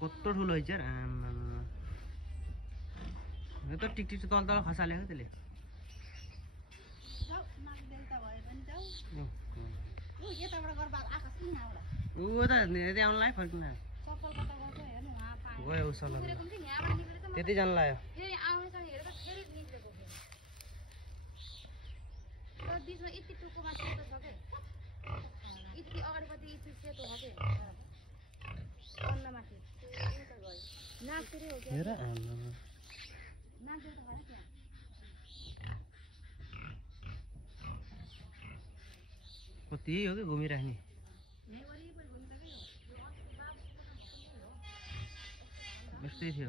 कत्रो ठुलो है यार आम्मामा यो त टिकटिक तल तल खसाल्यो त्यसले जाऊ नाक देउता भयो भने जाऊ उ यताबाट गर बाल आकाश नि यहाँबाट ऊ त यति आउनलाई फर्किन चप्पल कता गर्छ हेर्नु वहाँ पाए गयो उसँग निक्लेको हुन्छ नि यहाँबाट निक्लेर त त्यति जान लाग्यो फेरि आउनेसँग हेरेर फेरि निक्लेको फेरि तर बिचमा यति टुक्कोमा सेतो छ के यति अगाडिपट्टि यति सेतो छ के अन्नमाथि उता गयो नाक फेरि हो हेर क्या आम्मामा नाक देउता भएन त्यहाँ कति हो कि घुमिराख्ने यहीँ वरिपरि घुम्दा के हो यो यस्तै थियो